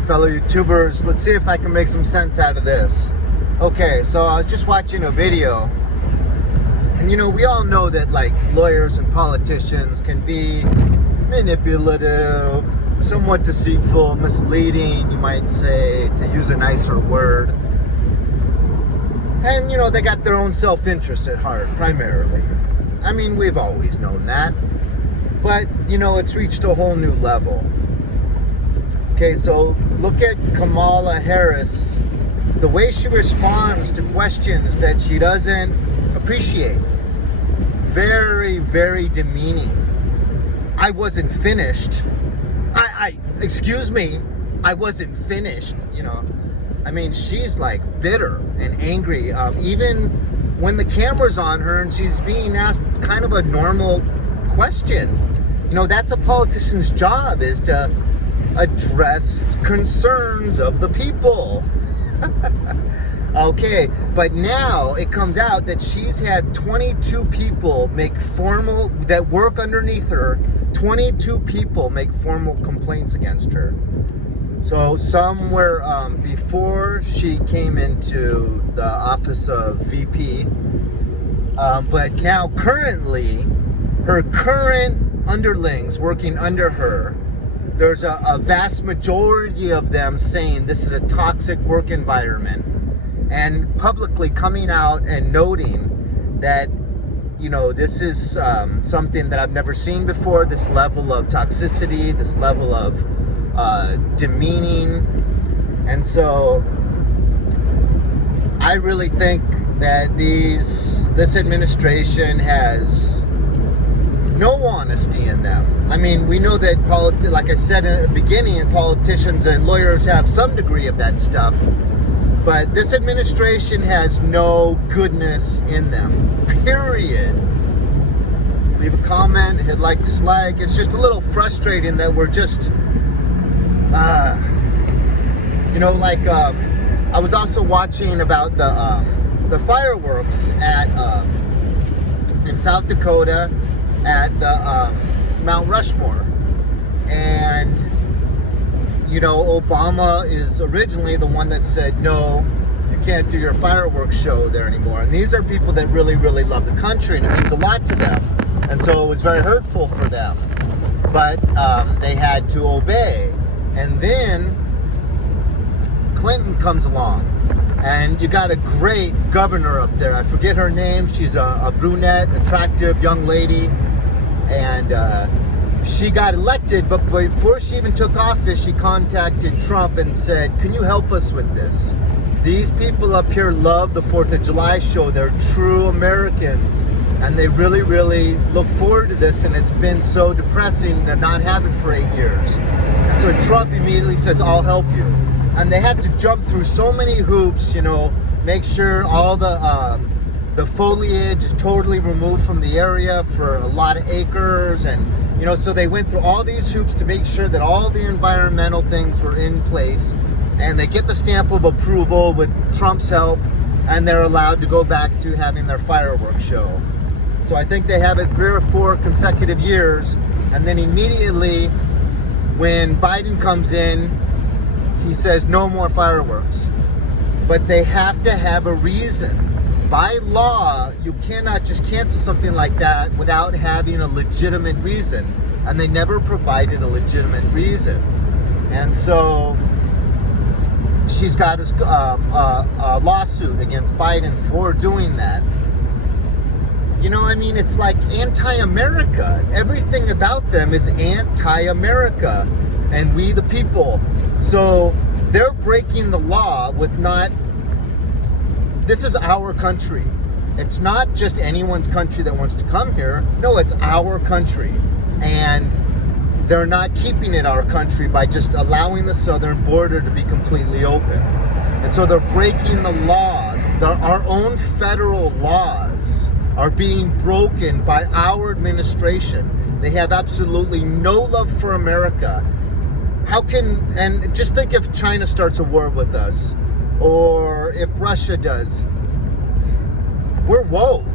fellow YouTubers. Let's see if I can make some sense out of this. Okay, so I was just watching a video, and we all know that like lawyers and politicians can be manipulative, somewhat deceitful, misleading, you might say, to use a nicer word. And they got their own self-interest at heart, primarily. I mean, we've always known that. But, it's reached a whole new level. Okay, so look at Kamala Harris. The way she responds to questions that she doesn't appreciate. Very, very demeaning. I wasn't finished. Excuse me, I wasn't finished, I mean, she's like bitter and angry. Even when the camera's on her and she's being asked kind of a normal question. That's a politician's job, is to address concerns of the people. Okay, but now it comes out that she's had 22 people that work underneath her, 22 people make formal complaints against her. So some were before she came into the office of VP, but now currently, her current underlings working under her, there's a vast majority of them saying this is a toxic work environment, and publicly coming out and noting that, this is something that I've never seen before, this level of toxicity, this level of demeaning. And so I really think that this administration has no honesty in them. I mean, we know that, like I said in the beginning, politicians and lawyers have some degree of that stuff, but this administration has no goodness in them, period. Leave a comment, hit like, dislike. It's just a little frustrating that we're just I was also watching about the fireworks in South Dakota at the Mount Rushmore, and Obama is originally the one that said no, you can't do your fireworks show there anymore. And these are people that really, really love the country, and it means a lot to them, and so it was very hurtful for them, but they had to obey. And then Clinton comes along, and you got a great governor up there. I forget her name. She's a brunette, attractive young lady, and she got elected. But before she even took office, she contacted Trump and said, can you help us with this? These people up here love the 4th of July show. They're true Americans, and they really, really look forward to this, and it's been so depressing to not have it for 8 years. So Trump immediately says, I'll help you. And they had to jump through so many hoops, make sure all the foliage is totally removed from the area for a lot of acres. And, so they went through all these hoops to make sure that all the environmental things were in place. And they get the stamp of approval with Trump's help, and they're allowed to go back to having their fireworks show. So I think they have it 3 or 4 consecutive years, and then immediately, when Biden comes in, he says no more fireworks. But they have to have a reason. By law, you cannot just cancel something like that without having a legitimate reason. And they never provided a legitimate reason. And so she's got a lawsuit against Biden for doing that. It's like anti-America. Everything about them is anti-America, and we the people. So they're breaking the law with this is our country. It's not just anyone's country that wants to come here. No, it's our country. And they're not keeping it our country by just allowing the southern border to be completely open. And so they're breaking the law. Our own federal laws are being broken by our administration. They have absolutely no love for America. And just think if China starts a war with us, or if Russia does, we're woke.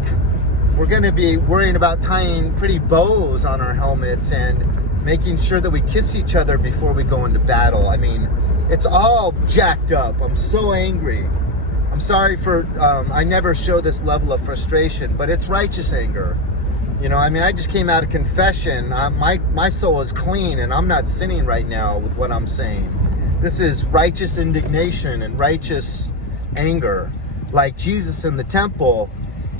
We're going to be worrying about tying pretty bows on our helmets and making sure that we kiss each other before we go into battle. I mean, it's all jacked up. I'm so angry. I'm sorry for, I never show this level of frustration, but it's righteous anger. You know, I mean, I just came out of confession. My soul is clean, and I'm not sinning right now with what I'm saying. This is righteous indignation and righteous anger. Like Jesus in the temple,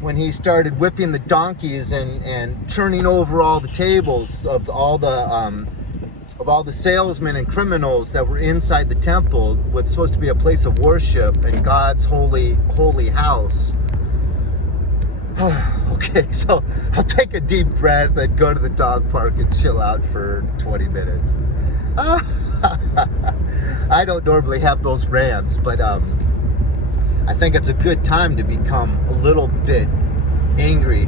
when he started whipping the donkeys and turning over all the tables of all the salesmen and criminals that were inside the temple, what's supposed to be a place of worship and God's holy house. Okay, so I'll take a deep breath and go to the dog park and chill out for 20 minutes. I don't normally have those rants, but I think it's a good time to become a little bit angry.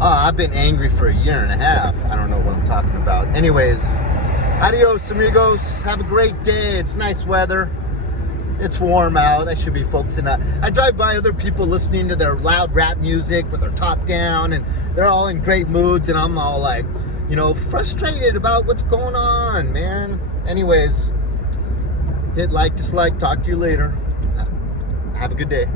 I've been angry for a year and a half. I don't know what I'm talking about. Anyways, adios, amigos. Have a great day. It's nice weather. It's warm out. I should be focusing on. I drive by other people listening to their loud rap music with their top down, and they're all in great moods, and I'm all like, you know, frustrated about what's going on, man. Anyways, hit like, dislike. Talk to you later. Have a good day.